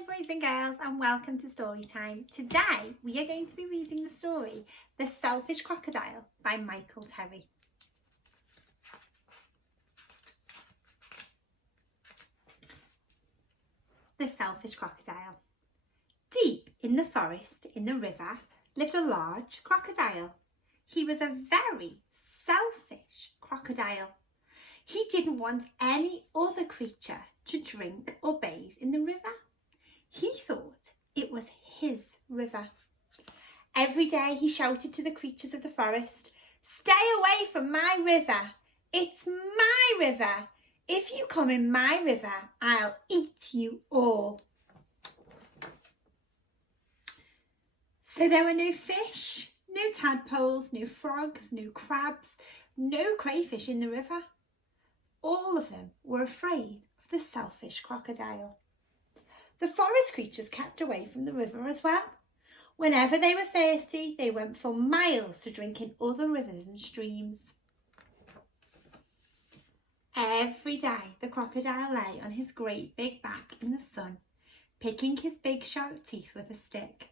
Hello boys and girls and welcome to Storytime. Today we are going to be reading the story The Selfish Crocodile by Michael Terry. The Selfish Crocodile. Deep in the forest in the river lived a large crocodile. He was a very selfish crocodile. He didn't want any other creature to drink or bathe in the river. He thought it was his river. Every day he shouted to the creatures of the forest, "Stay away from my river. It's my river. If you come in my river, I'll eat you all." So there were no fish, no tadpoles, no frogs, no crabs, no crayfish in the river. All of them were afraid of the selfish crocodile. The forest creatures kept away from the river as well. Whenever they were thirsty, they went for miles to drink in other rivers and streams. Every day, the crocodile lay on his great big back in the sun, picking his big sharp teeth with a stick.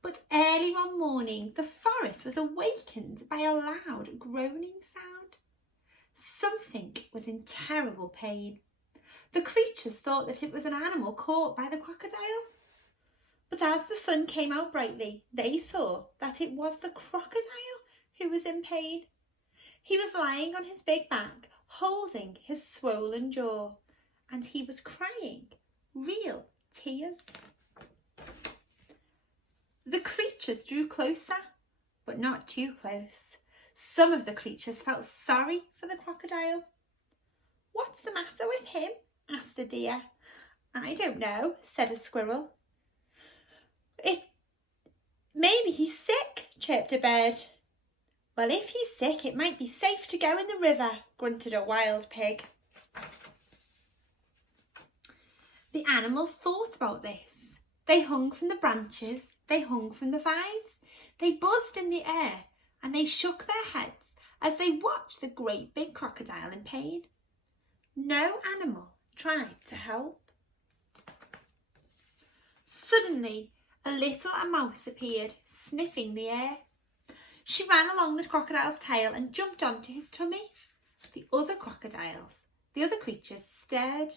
But early one morning, the forest was awakened by a loud groaning sound. Something was in terrible pain. The creatures thought that it was an animal caught by the crocodile. But as the sun came out brightly, they saw that it was the crocodile who was in pain. He was lying on his big back, holding his swollen jaw, and he was crying real tears. The creatures drew closer, but not too close. Some of the creatures felt sorry for the crocodile. "What's the matter with him?" asked a deer. "I don't know," said a squirrel. Maybe he's sick," chirped a bird. "Well, if he's sick, it might be safe to go in the river," grunted a wild pig. The animals thought about this. They hung from the branches, they hung from the vines, they buzzed in the air, and they shook their heads as they watched the great big crocodile in pain. No animal tried to help. Suddenly, a little mouse appeared, sniffing the air. She ran along the crocodile's tail and jumped onto his tummy. The other creatures stared.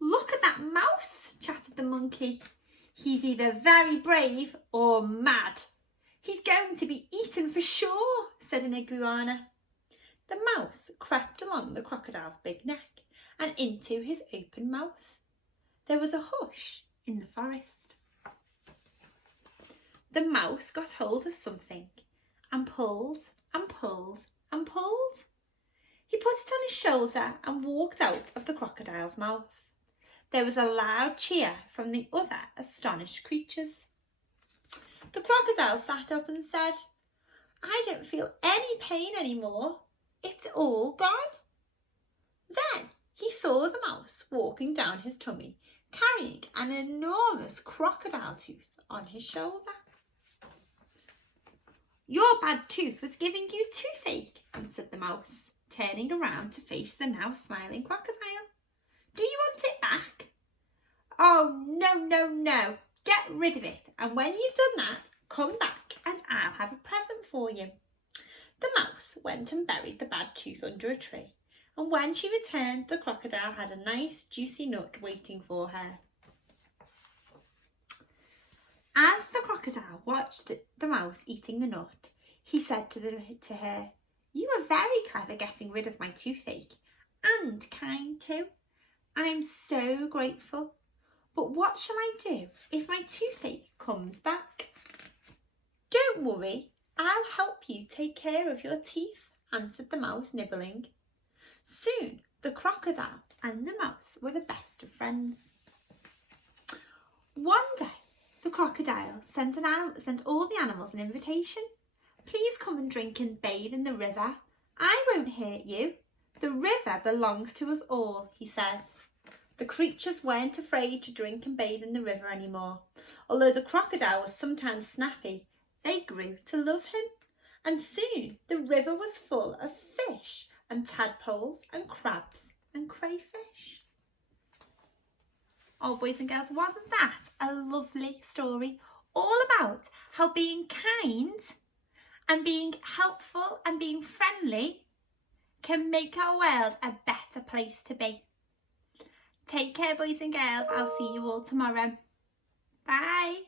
"Look at that mouse," chattered the monkey. "He's either very brave or mad. He's going to be eaten for sure," said an iguana. The mouse crept along the crocodile's big neck and into his open mouth. There was a hush in the forest. The mouse got hold of something and pulled and pulled and pulled. He put it on his shoulder and walked out of the crocodile's mouth. There was a loud cheer from the other astonished creatures. The crocodile sat up and said, "I don't feel any pain anymore. It's all gone." Then he saw the mouse walking down his tummy, carrying an enormous crocodile tooth on his shoulder. "Your bad tooth was giving you toothache," answered the mouse, turning around to face the now smiling crocodile. "Do you want it back?" "Oh, no. Get rid of it, and when you've done that, come back and I'll have a present for you." The mouse went and buried the bad tooth under a tree, and when she returned, the crocodile had a nice juicy nut waiting for her. As the crocodile watched the mouse eating the nut, he said to her, "You are very clever getting rid of my toothache, and kind too. I'm so grateful. But what shall I do if my toothache comes back?" "Don't worry, I'll help you take care of your teeth," answered the mouse, nibbling. Soon the crocodile and the mouse were the best of friends. One day the crocodile sent all the animals an invitation. "Please come and drink and bathe in the river. I won't hurt you. The river belongs to us all," he said. The creatures weren't afraid to drink and bathe in the river anymore. Although the crocodile was sometimes snappy, they grew to love him, and soon the river was full of fish and tadpoles and crabs and and crayfish. Oh, boys and girls, wasn't that a lovely story all about how being kind and being helpful and being friendly can make our world a better place to be? Take care, boys and girls. I'll see you all tomorrow. Bye.